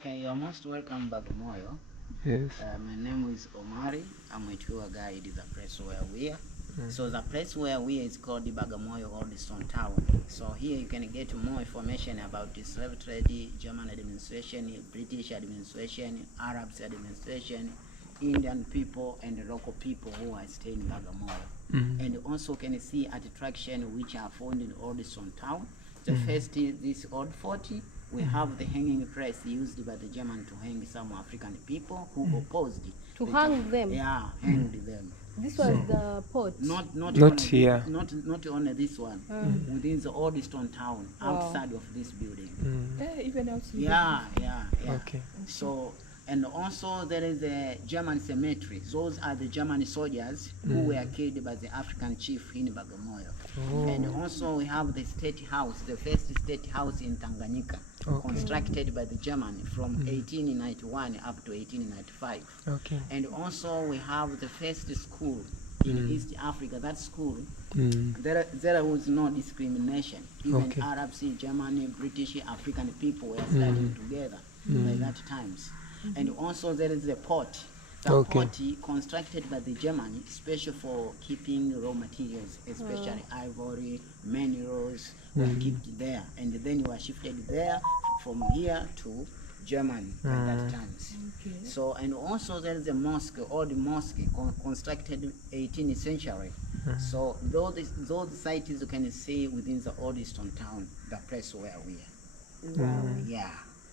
Okay, you're most welcome, Bagamoyo. Yes. My name is Omari. I'm a tour guide. The place where we are. So the place where we are is called the Bagamoyo Old Stone Town. So here you can get more information about the slave trade, German administration, British administration, Arabs administration, Indian people, and the local people who are staying in Bagamoyo. And also can see attraction which are found in Old Stone Town. The first is this old fort. We have the hanging press used by the German to hang some African people who opposed to hang them. Yeah, hanged them. This was the port. Not here. Not only this one. Within the Old Stone Town, outside of this building. Even outside. Yeah. Okay. So, and also there is a German cemetery. Those are the German soldiers who were killed by the African chief in Bagamoyo. And also we have the state house, the first state house in Tanganyika, constructed by the German from 1891 up to 1895. Okay. And also we have the first school in East Africa. That school, there was no discrimination. Even Arabs, Germany, British, African people were studying together by that times. And also there is a port. The port constructed by the Germany, special for keeping raw materials, especially ivory, minerals, were kept there. And then were shifted there from here to Germany by that times. So, and also there is a mosque, old mosque, constructed 18th century. So those sites you can see within the Old Stone Town, the place where we are. Yeah.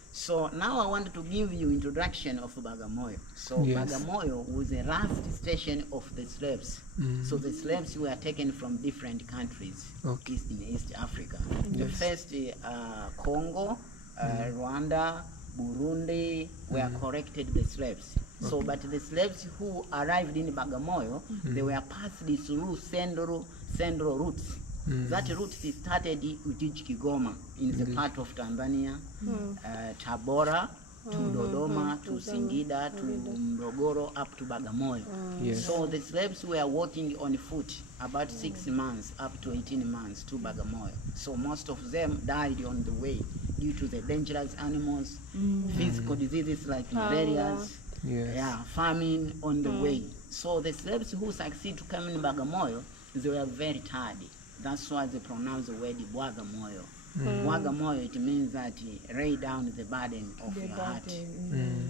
So now I want to give you introduction of Bagamoyo. So Bagamoyo was the last station of the slaves. So the slaves were taken from different countries in East Africa. The first Congo, Rwanda, Burundi were collected the slaves. So but the slaves who arrived in Bagamoyo, they were passed through central routes. That route started with Kigoma in the part of Tanzania, Tabora, to Dodoma, to Singida, to Morogoro, up to Bagamoyo. So the slaves were walking on foot about 6 months, up to 18 months to Bagamoyo. So most of them died on the way due to the dangerous animals, physical diseases like malaria, famine on the way. So the slaves who succeed to come in Bagamoyo, they were very tired. That's why they pronounce the word Bagamoyo. Bagamoyo, it means that lay down the burden of your heart.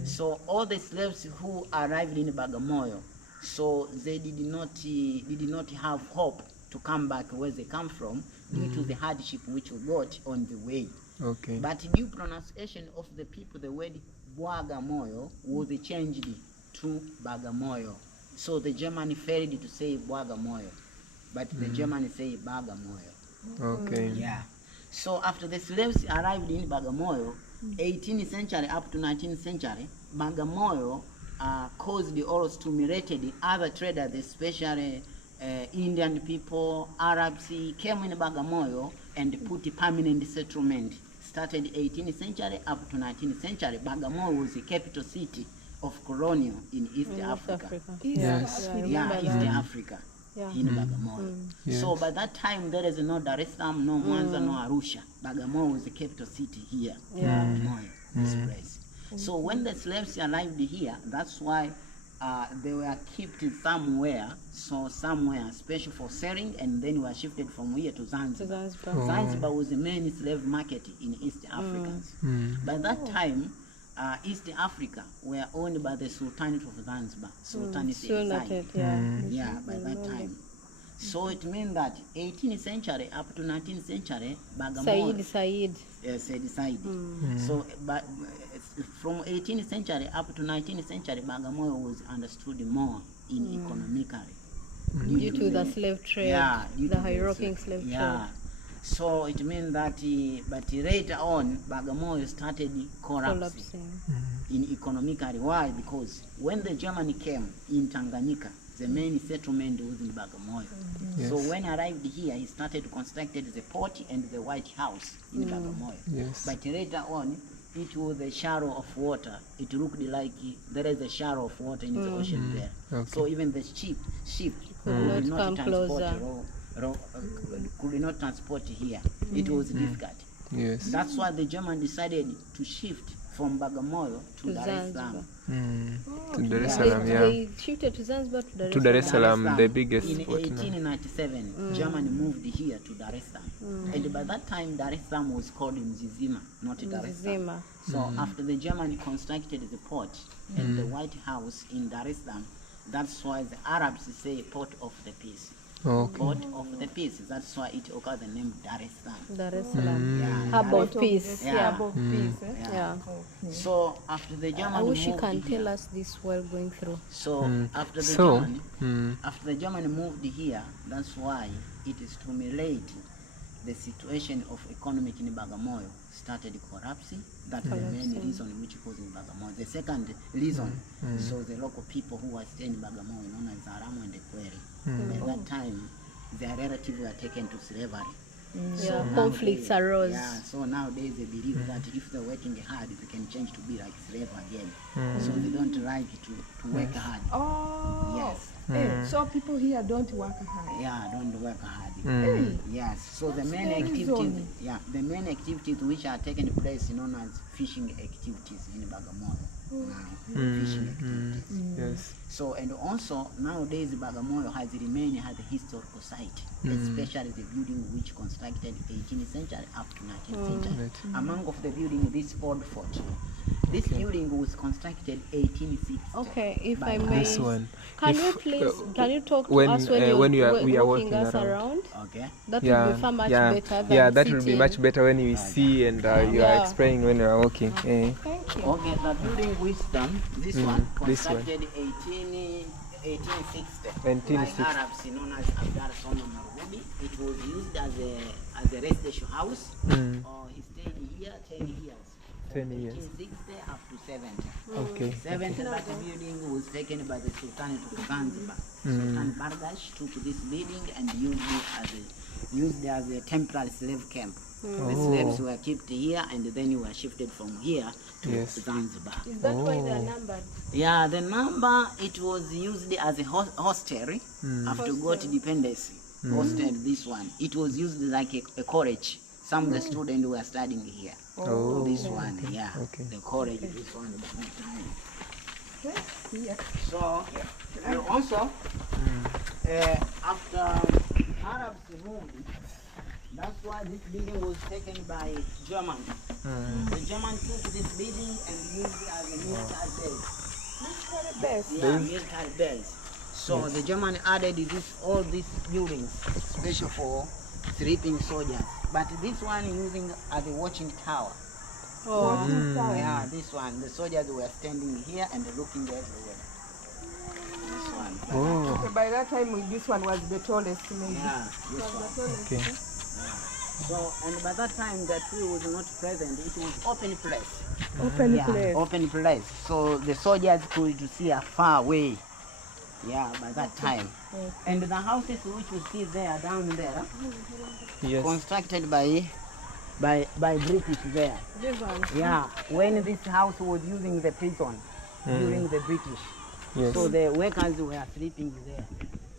So all the slaves who arrived in Bagamoyo, so they did not have hope to come back where they come from due to the hardship which we got on the way. But due pronunciation of the people, the word Bagamoyo was changed to Bagamoyo. So the German failed to say Bagamoyo, but the Germans say Bagamoyo. Yeah. So after the slaves arrived in Bagamoyo, 18th century up to 19th century, Bagamoyo caused or stimulated other traders, especially Indian people, Arabs, came in Bagamoyo and put a permanent settlement. Started 18th century up to 19th century. Bagamoyo was the capital city of Colonial in East Africa. East Africa. In Bagamoyo. So by that time there is no Dar es Salaam, no Mwanza, no Arusha. Bagamoyo was the capital city here. Bagamoyo, this place. So when the slaves arrived here, that's why they were kept somewhere, special for selling, and then were shifted from here to Zanzibar. Zanzibar was the main slave market in East Africa. By that time, East Africa were owned by the Sultanate of Zanzibar. By that time. So it means that 18th century up to 19th century, Bagamoyo. Said. So, but from 18th century up to 19th century, Bagamoyo was understood more in economically. Due to the slave trade, the hierarchical slave trade. So it means that, but later on, Bagamoyo started collapsing in economically. Why? Because when the German came in Tanganyika, the main settlement was in Bagamoyo. So when I arrived here, he started to construct the port and the White House in Bagamoyo. But later on, it was a shower of water. It looked like there is a shower of water in the ocean there. So even the ship could not transport could not transport here. It was difficult. That's why the German decided to shift from Bagamoyo to Dar es Salaam. To Dar es Salaam, yeah. They shifted to Zanzibar to Dar es Salaam, the biggest in spot. 1897, Germany moved here to Dar es Salaam. And by that time, Dar es Salaam was called Mzizima, not Dar es Salaam. So after the Germany constructed the port and the White House in Dar es Salaam, that's why the Arabs say Port of the Peace. Okay. Port of the Peace. That's why it occurs the name Dar es Salaam. Dar es Salaam. Yeah. Hub of peace. Yeah. Hub of peace. Yeah. Okay. So after the Germany I wish you moved can here, tell us this while going through. So after the Germany, after the Germany moved here, that's why it is to relate the situation of economic in Bagamoyo started collapsing. That's the main reason which caused in Bagamoyo. The second reason, so the local people who were staying in Bagamoyo, known as Aramu and the Kweri, at that time, their relatives were taken to slavery. So conflicts arose. Yeah, so nowadays they believe that if they're working hard, they can change to be like slave again. So they don't like to work hard. Oh. Yes. So people here don't work hard. Yeah, don't work hard. Yes. So the main very activities, zoned. the main activities which are taking place known as fishing activities in Bagamoyo. Fishing activities. Yes. So and also nowadays Bagamoyo has remained as a historical site, especially the building which constructed 18th century up to 19th century. Among of the building, this old fort. This building was constructed 1860. Okay, if by I may. This one. Can If, you please, can you talk to when, us when we are walking walking us around. around? Okay. That would be far much better than yeah, that would be sitting. much better when you see and you are explaining when you are walking. Thank you. Okay, the building wisdom, this one, this one. constructed 1860 1860. by Arabs known as Abdar Sona Marhudi. It was used as a residential house. He stayed here 10 years. 10 years. 1860 up to 70. Okay. 70, that building was taken by the Sultan to Zanzibar. Sultan Bargash took this building and used it as a temporary slave camp. The slaves were kept here and then were shifted from here to Zanzibar. Is that why they are numbered? Yeah, the number, it was used as a hostelry after got independence. Hostel, this one. It was used like a college. Some of the students were studying here. Oh, This one, yeah. Okay. The college, this one. By that time. Yeah. So, and also, after Arabs moved, that's why this building was taken by Germany. The German took this building and used it as a military base. Yeah, military base. So the German added all these buildings, special for sleeping soldiers. But this one using as a watching tower. Yeah, this one. The soldiers were standing here and looking everywhere. This one. So by that time, this one was the tallest, maybe. Yeah, this one. Okay. So, and by that time, the tree was not present. It was open place. Open place. Open place. So the soldiers could see a far away. Yeah, by that time. And the houses which you see there, down there, constructed by British there. This one. Yeah, when this house was using the prison during the British. Yes. So the workers were sleeping there.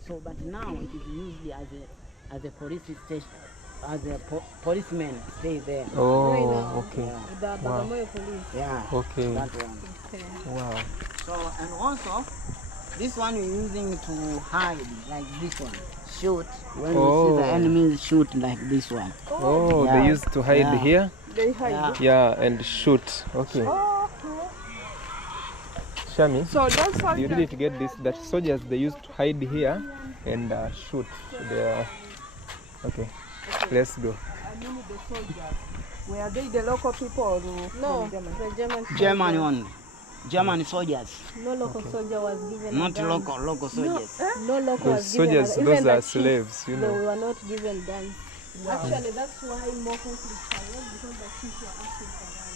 So, but now it is used as a police station, as a policeman stay there. Oh, okay. The Bagamoyo police. Yeah. Okay. That one. Okay. Wow. So, and also, this one we're using to hide, like this one. Shoot. When we see the enemies, shoot like this one. Oh, Yeah. they used to hide here? They hide. Yeah, and shoot. Okay. Shami, So that's how you need to get this, that soldiers, they used to hide here and shoot. Okay, let's go. I mean the soldiers. Were they the local people or No, from Germany? the German. German only. German soldiers. No local soldier was given. Not a gun. local soldiers. No local Those was given. soldiers, even those the are chiefs, slaves, you They know. were not given guns. Actually, that's why more conflicts arose because the chiefs were asking for guns.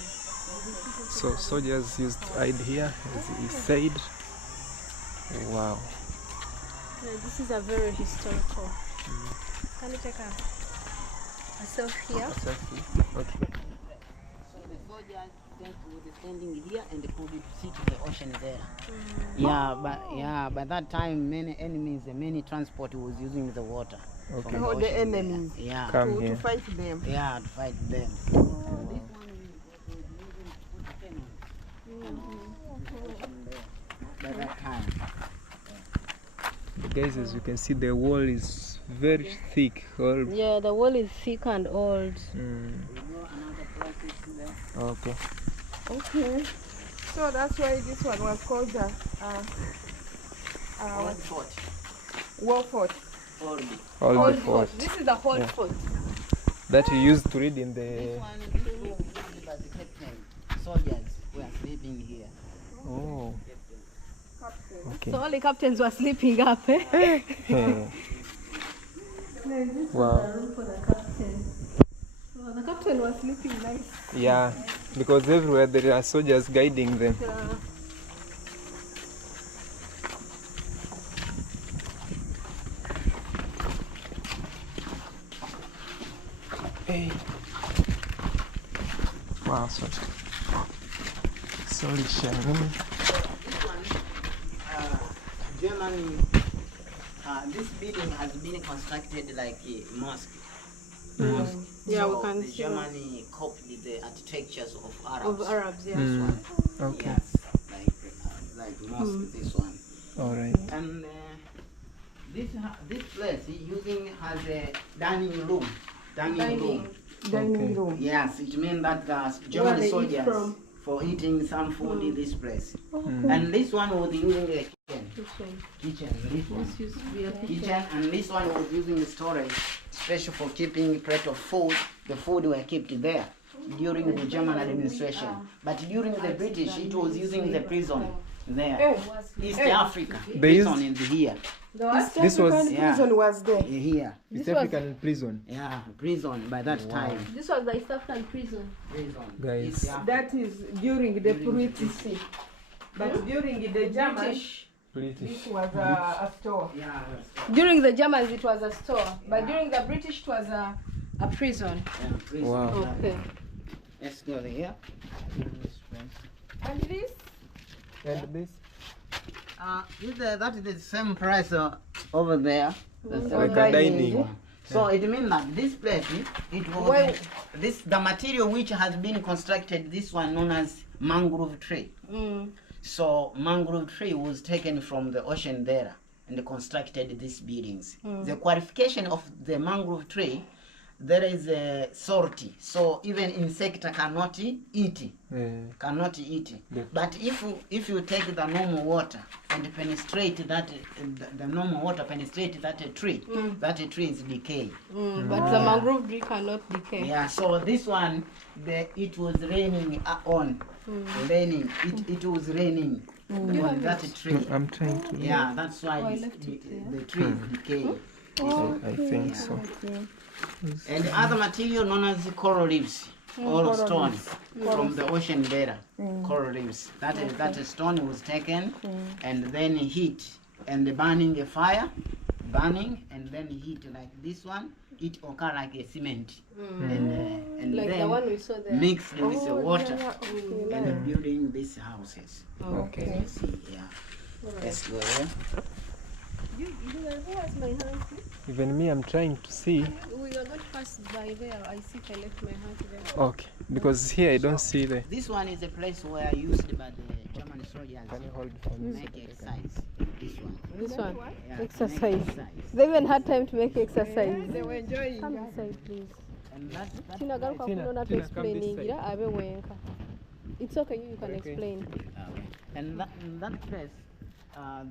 So soldiers used to hide here, as he said. Wow. Yeah, this is a very historical. Can you take a selfie here? Okay. So the soldiers were standing here and they could see to the ocean there. Yeah, by that time many enemies, many transport was using the water. Okay. Oh, the enemies. Yeah. Come To here. fight them. Yeah, to fight them. This one was using to put a pen on. by that time. Guys, as you can see, the wall is very thick. Yeah, the wall is thick and old. Another place is there. Okay. Okay. So that's why this one was called the Old fort. War Fort. Old fort. This is the whole fort. That you used to read in This the... one is used by the captain. Soldiers were sleeping here. Oh. Okay. So all the captains were sleeping up, eh? Wow. The room for the captain. Oh, the captain was sleeping nice. Yeah, because everywhere there are soldiers guiding them. Yeah. Hey. Wow, solid shining. This one, Germany, this building has been constructed like a mosque. Yeah, we So can the see Germany copied the architectures of Arabs. of Arabs, yeah. Okay. Yes, like mosque, this one. All right. And this place has a dining room. Dining room. Yes, it means that the Where German they eat soldiers from. for eating some food in this place. And this one was using a kitchen. This one. This used to be a kitchen. Kitchen, and this one was using the storage, special for keeping plate of food. The food were kept there during the German administration. But during the British, it was using the prison there. East Africa, They prison used- in here. This was Prison was there. Here. East African prison. Yeah, prison by that time. This was the East African prison. Prison. Guys. East Africa. That is during the British. But during the British, this was a store. Yeah, During the Germans, it was a store, but during the British, it was a prison. yeah, prison. Wow. Okay. Let's go here. And this? And this? That is the same price over there. That's Like a dining. So it means that this place, it was the material which has been constructed. This one known as mangrove tree. So mangrove tree was taken from the ocean there and constructed these buildings. The qualification of the mangrove tree, there is a salty, so even insect cannot eat it. Cannot eat it. Yeah. But if you take the normal water and penetrate that, the normal water penetrate that tree is decay. But the mangrove tree cannot decay. Yeah. So this one, it was raining raining. It was raining on that tree. I'm trying to... Yeah, that's why the tree is decaying. I think so. And the other material known as coral reefs, or stone from the ocean there, coral reefs. That stone was taken and then heat and burning a fire, and then heat like this one. It occur like a cement, and Like then the one we saw there. mixed with the water and building these houses. Okay. You see, yeah. Let's go there. Where's my hand? Even me, I'm trying to see. We are going to pass by there. I think I left my hand there. Okay. Because here I don't see the... This one is a place where used by the German soldiers Can you hold for to me? make exercise. This one. This one. Yeah, to Exercise. make exercise. They even had time to make exercise. They were enjoying. Come inside, please. And that Tina garuka Tina, kuno na Tina, come explain this side. ingira abe wenka. It's okay, you can Okay. explain. and that place,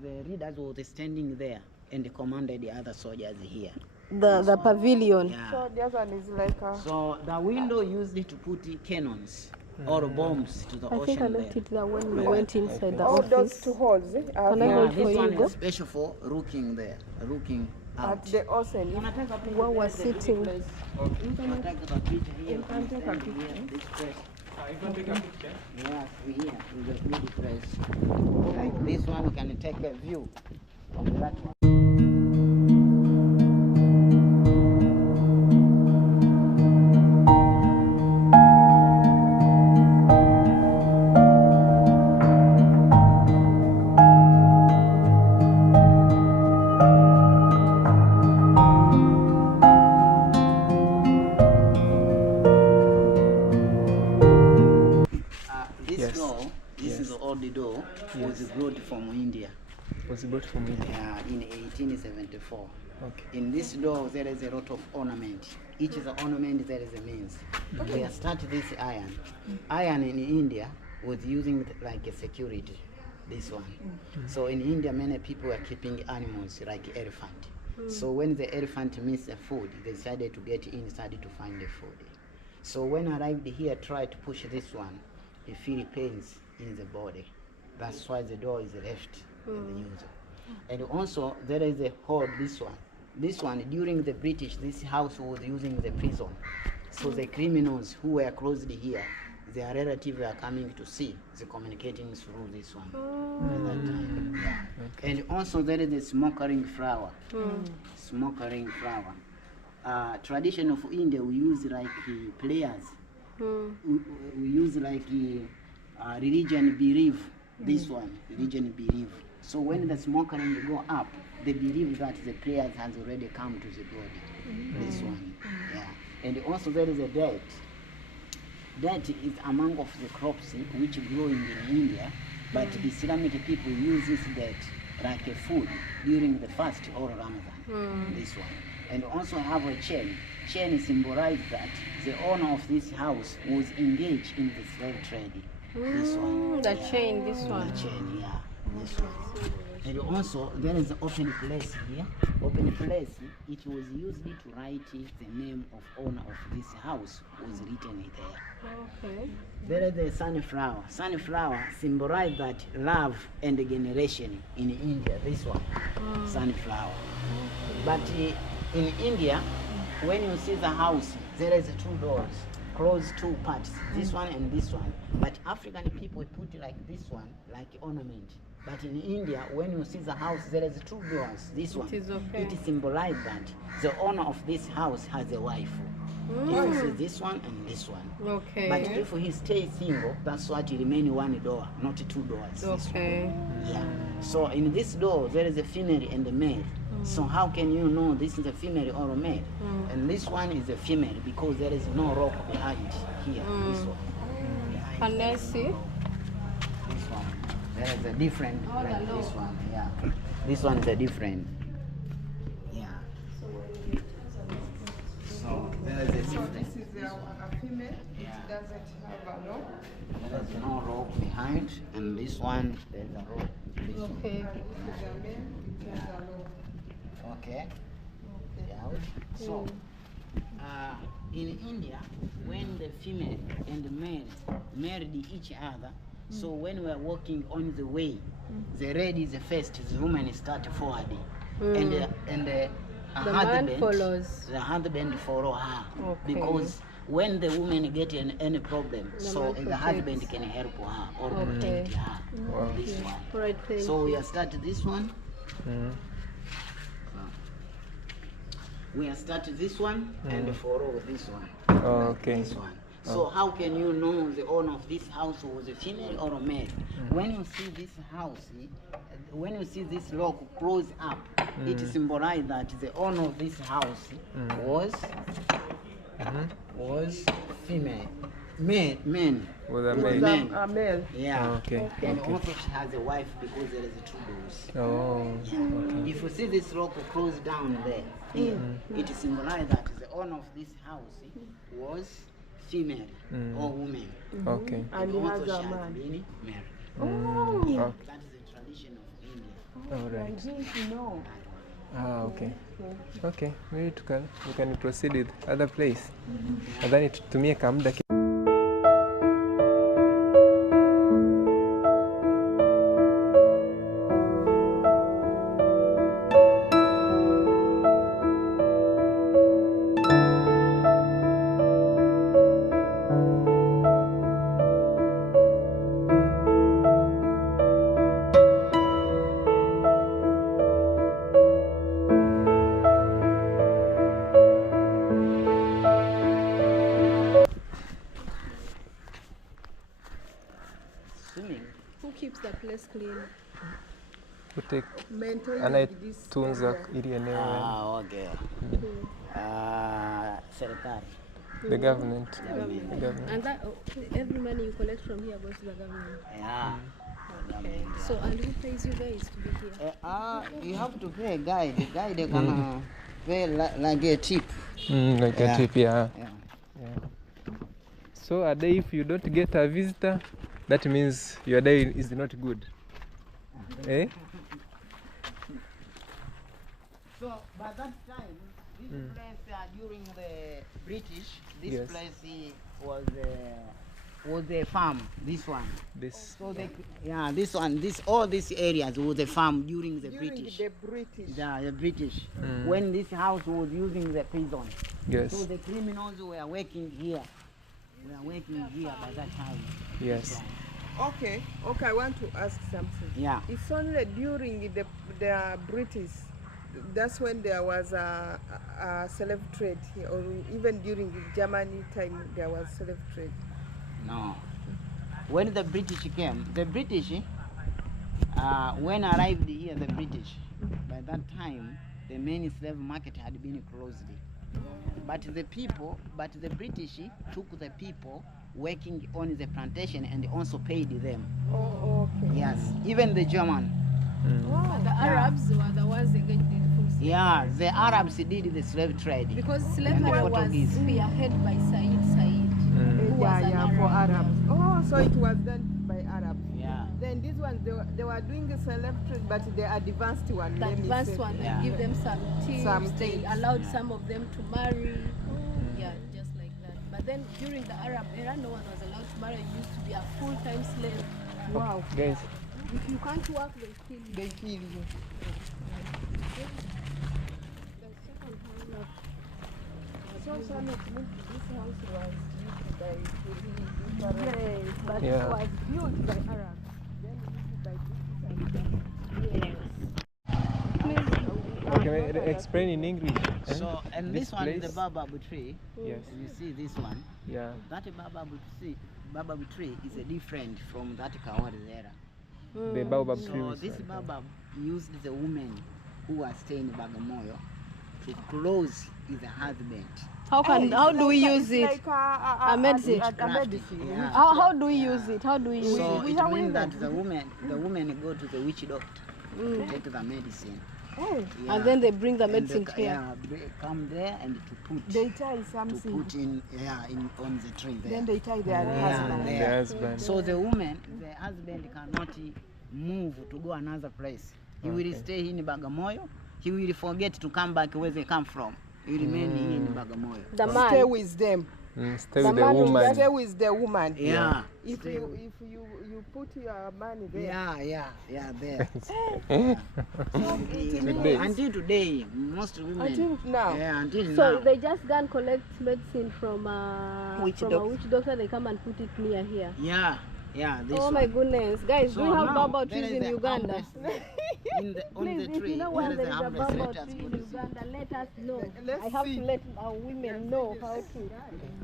the readers were standing there and commanded the other soldiers here. The pavilion. Yeah. So the other one is like a... So the window used it to put cannons or bombs to the I think I ocean left there. it there when we went inside the All those office. two holes Can I Yeah, hold for this you? one Go? is special for looking there, looking out. at the ocean. Where we're sitting. Take the picture here. You can take a picture. Here, this place. You can take a picture? Yes, here is a good place. Like this one, you can take a view of that one. This Yes. door, this is the old door, was brought from India. built from it? in 1874. Okay. In this door, there is a lot of ornament. Each is an ornament, there is a means. We have started this iron. Iron in India was using it like a security, this one. So in India, many people were keeping animals like elephant. So when the elephant missed the food, they decided to get inside to find the food. So when I arrived here, tried to push this one, he feel pains in the body. That's why the door is left in the user. And also there is a hole, this one. This one, during the British, this house was using the prison. So the criminals who were closed here, their relatives were coming to see, the communicating through this one. At that time. Yeah. Okay. And also there is a smoke-ring flower. Smoke-ring flower. Tradition of India, we use like prayers. We use like religion belief. This one, religion belief. So when the smoke ring go up, they believe that the prayers has already come to the body. This one, yeah. And also there is a date. Date is among of the crops which growing in India, but the Islamic people use this date like a food during the fast or Ramadan. This one. And also have a chain. Chain symbolizes that the owner of this house was engaged in the slave trade. This one. The chain, this one. The chain, yeah. This one. And also there is an open place here. Open place, it was used to write the name of owner of this house was written there. Okay. There is the sunflower. Sunflower symbolizes that love and generation in India. This one, sunflower. But in India, when you see the house, there is two doors, closed two parts, this one and this one. But African people put like this one, like ornament. But in India, when you see the house, there is two doors. This one, It is okay. it symbolizes that the owner of this house has a wife. If you see this one and this one. Okay. But if he stays single, that's why it remain one door, not two doors. This one. Okay. Yeah. So in this door, there is a female and a male. So how can you know this is a female or a male? And this one is a female because there is no rope behind here. This one. Can I see? This one. There is a different like this one. Yeah. This one is a different. Yeah. So there is a different. This is a female. Yeah. It doesn't have a rope. There is no rope behind, and this one there is a rope. This one. Okay. This is a male. It has a rope. Okay. Yeah. So, in India, when the female and the male married each other, so when we are walking on the way, the lady is first, the woman start forward, and the man follows. The husband follow her, Okay. because when the woman get in any problem, so man the husband can help her or protect her. Wow. This one. Right, thank So we have started this one. We have started this one and follow this one. Okay. This one. So how can you know the owner of this house was a female or a male? When you see this house, when you see this lock close up, it symbolizes that the owner of this house was female. Man. Was a Was male. man. A male. Yeah. Okay. And also she has a wife because there is two doors. Oh. Yeah. If you see this rock closed down there, here, it symbolizes that the owner of this house was female or woman. Okay. And he also has she a has man. been married. Okay. That is the tradition of India. All I right. didn't know. Okay. Okay. Maybe we can proceed with other place. Nadhani tutumie kamda Swimming. Who keeps the place clean? Mentoring anayetunza ili eneo, Okay. Serikali. the government. And that every money you collect from here goes to the government. Yeah. Okay. So, and who pays you guys to be here? You have to pay a guide. The guide can pay like a tip. Like a tip, yeah. Yeah. So a day if you don't get a visitor, that means your day is not good. Eh? So by that time, this place during the British, this place was a farm. This one. This. So this one, all these areas was a farm during the British. The British. Yeah, the British. When this house was using the prison. Yes. So the criminals were working here. We are working here by that time. Yes. Okay, I want to ask something. Yeah. It's only during the British, that's when there was a slave trade here, or even during the Germany time there was slave trade. No. When the British came, the British, when arrived here, the British, by that time, the main slave market had been closed. But the British took the people working on the plantation and also paid them. Oh, okay. Yes, even the German. The Arabs were the ones engaged in full slavery. Yeah, the Arabs did the slave trade. Because slavery was Portuguese. spearheaded by Said, who was an Arab. For Arabs. Oh, so it was done by Arabs. Yeah. Then these ones, they were doing the slave trade, but the advanced one. The advanced one, they give them some tips. They allowed some of them to marry. Yeah, just like that. But then during the Arab era, no one was allowed to marry. You used to be a full-time slave. Wow. Guys. If you can't work, they kill you. They kill you. So some of this house was used by Yes, but Yeah. it was built by Arabs. then used by Yes. Okay, explain in English. So, and this one is the place? baobab tree. Yes. You see this one? Yeah. That baobab tree is a different from that kawarizera. The baobab tree. So is this like baobab used the women who are staying in Bagamoyo to close with the husband. How do we use it? like A medicine. a medicine. Yeah. How do we use it? How do we use So it? We it have means women. that the women go to the witch doctor to take the medicine. Oh, Yeah. And then they bring the And medicine they, here. come there and to put they tie something. in on the tree there. Then they tie their husband. the husband. So the husband cannot move to go another place. He will stay in Bagamoyo. He will forget to come back where they come from. He remain here in Bagamoyo. The Stay man. with them. Stay The with the man will woman. Stay with the woman. Yeah. If Stay you put your money there. Yeah, there. Today. Until today, most women. Until now. Yeah, until So now. they just go and collect medicine from a Witch from doctor. a witch doctor. They come and put it near here. Yeah, this Oh one. my goodness, guys, do we So have now, baba there trees is in a Uganda? harvest there. On Please, the if tree, you know there where is there a is a harvest. baba Let us tree go in to see. Uganda, let us know. Let's I have see. to let our women know how to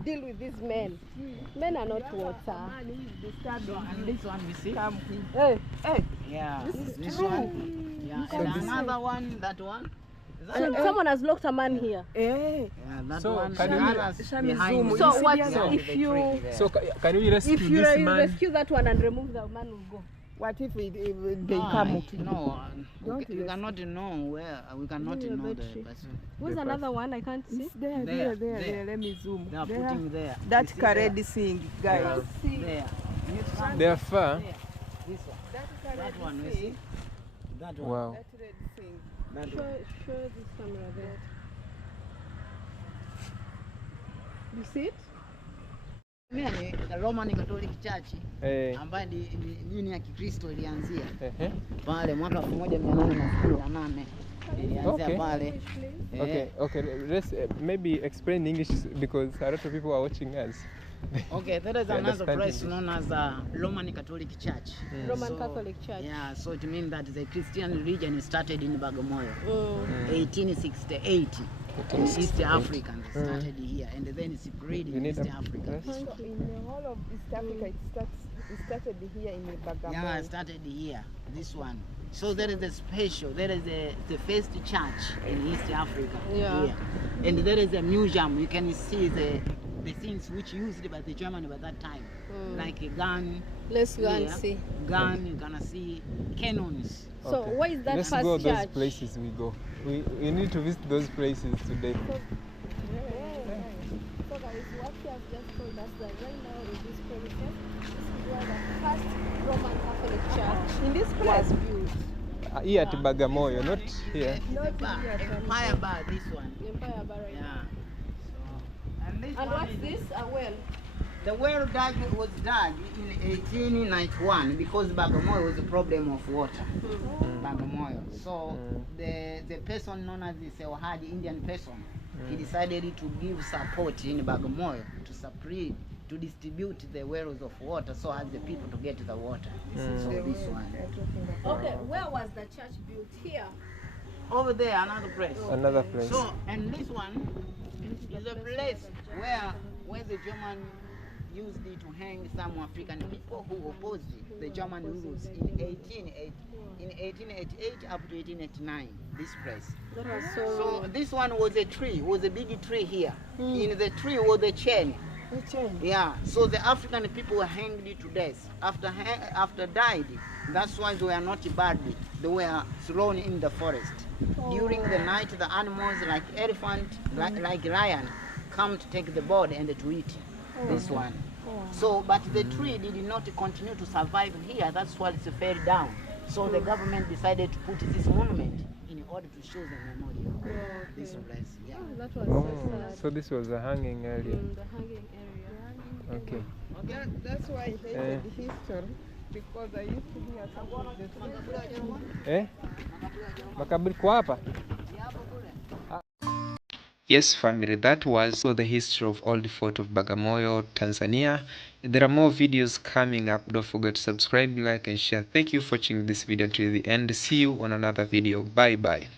deal with these men. Men are not water. And this one we see. Come here. Hey, Hey, Yeah, this true. one. Yeah, and another one, that one. someone has locked a man here. hey. Yeah, that So, one. can the you- others Shall we behind zoom? you. So see what the other Yeah, if the you tree there. So can we rescue if you this man? rescue that one and remove the man will go? What if they Ah, come? No, Don't we cannot know where. We cannot Give me a know the battery. person. Where's The another one? I can't see. It's there, There, there. there. Let me zoom. They are There. putting there. That You see there? Karedi thing, guys. There. This one. They are far. There. This one. That one, we see. That one. Wow. That red thing. That Show, one. show this camera there. You see it? Mimi ni Roman Catholic Church ambayo ni dini ya Kikristo ilianzia pale mwaka 1868 ilianzia Okay. pale. Okay. Let's maybe explain English because a lot of people are watching us. Okay, there is They another understand place English. known as Roman Catholic Church. Roman Catholic Church. Yeah, so it means that the Christian religion started in Bagamoyo, 1868. In East Africa, and started here, and then it spread You in need East a- Africa. yes. So in the whole of East Africa, it started here in Bagamoyo. Yeah, it started here. This one. So there is a special. There is the first church in East Africa. Yeah. Here. And there is a museum. You can see the things which used by the German by that time, like a gun. Let's go and see. Gun, you're gonna see cannons. So where is that Let's first go church? those places we go. We need to visit those places today. So guys, what you have just told us that right now in this premises, this is where the first Roman Catholic church In this place? was built. Here at Bagamoyo, not here. Not bar, Empire Bar, this one. Empire Bar right now. Yeah. So, and this And one what's is- this? A well. The well was dug in 1891 because Bagamoyo was a problem of water. Bagamoyo. So the person known as the Sewahadi Indian person, he decided to give support in Bagamoyo to distribute the wells of water so as the people to get the water. So this one. Okay, where was the church built? Here. Over there, another place. Another place. So, and this one is a place where the German used it to hang some African people who opposed the German rules in 1888 up to 1889. This place. That was So this one was a tree, was a big tree here. In the tree was a chain. Yeah. So the African people were hanged to death. After died, that's why they were not buried. They were thrown in the forest. During the night, the animals like elephant, like lion, come to take the body and to eat this one. So, but the tree did not continue to survive here. That's why it fell down. So the government decided to put this monument in order to show the memorial. This place. Yeah. that was Oh, so sad. so this was a hanging area. The hanging area. Okay. That's why I hated history, because I used to hear some of the things. Makaburi kwa hapa? Yes, family, that was the history of Old Fort of Bagamoyo, Tanzania. There are more videos coming up. Don't forget to subscribe, like, and share. Thank you for watching this video till the end. See you on another video. Bye bye.